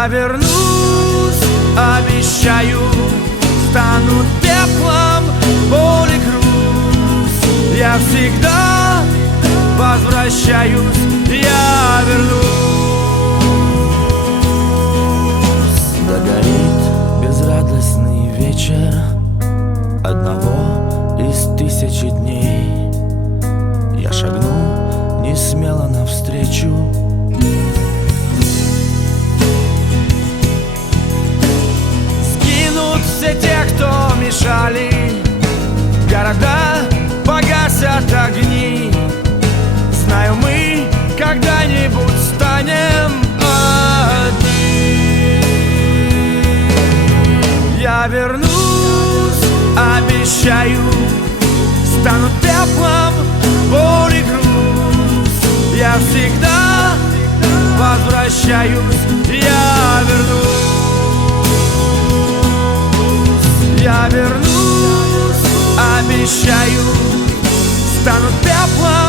Я вернусь, обещаю, стану пеплом, боль и грусть. Я всегда возвращаюсь, я вернусь. Догорит безрадостный вечер одного из 1000 дней. Я шагну не смело навстречу. Сгинут все те, кто мешали, города погасят огни. Знаю, мы когда-нибудь станем одни. Я вернусь, обещаю, стану пеплом, боль и грусть. Я всегда возвращаюсь, я вернусь. Я вернусь, обещаю, стану пеплом,